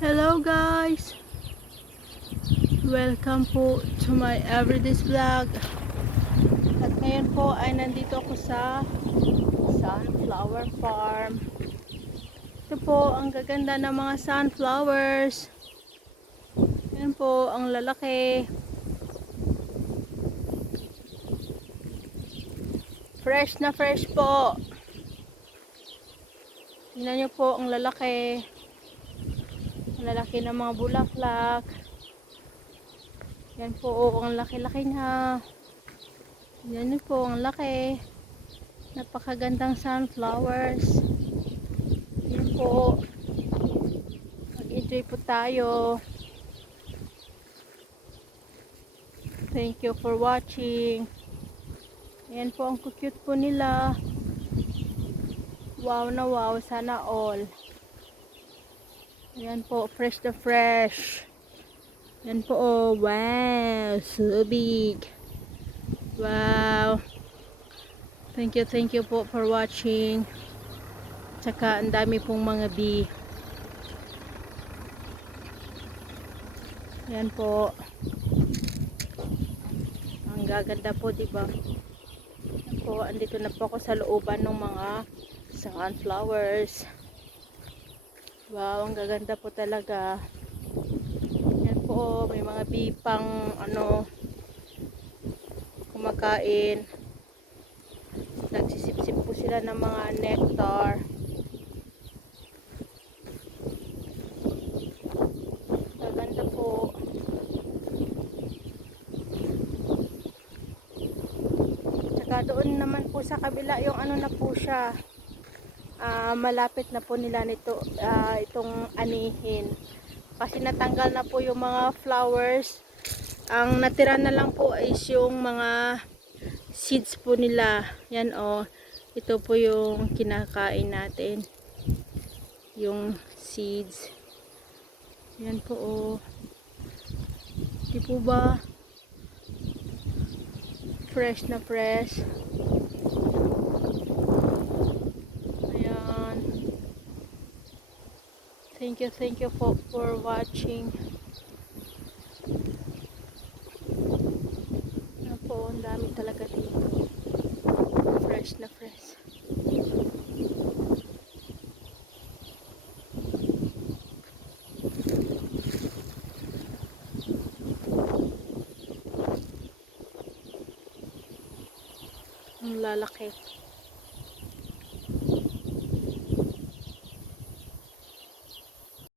Hello guys! Welcome po to my everyday's vlog. At ngayon po ay nandito ako sa sunflower farm. Ito po ang gaganda ng mga sunflowers. Yan po ang lalaki. Fresh na fresh po. Tingnan nyo po ang lalaki. Ang lalaki ng mga bulaklak. Yan po ang laki-laki niya. Yan po ang laki. Napakagandang sunflowers. Yan po. Mag-enjoy po tayo. Thank you for watching. Yan po ang cute po nila. Wow na wow. Sana all. Yan po. Fresh na fresh. Yan po. Oh, wow. So big. Wow. Thank you po for watching. Tsaka ang dami pong mga bee. Yan po. Ang gaganda po, diba? Yan po, andito na po ako sa looban ng mga sunflowers. Wow, ang gaganda po talaga. Yan po, may mga bee pang kumakain. Nagsisip-sip po sila ng mga nectar. Gaganda po. Tsaka doon naman po sa kabila yung na po siya. Malapit na po nila nito itong anihin. Kasi natanggal na po yung mga flowers. Ang natira na lang po is yung mga seeds po nila. Yan o. Ito po yung kinakain natin. Yung seeds. Yan po o. Di po ba? Fresh na fresh. Ayan. Thank you for watching. Yan po, ang dami talaga dito. Fresh na fresh. Ang lalaki.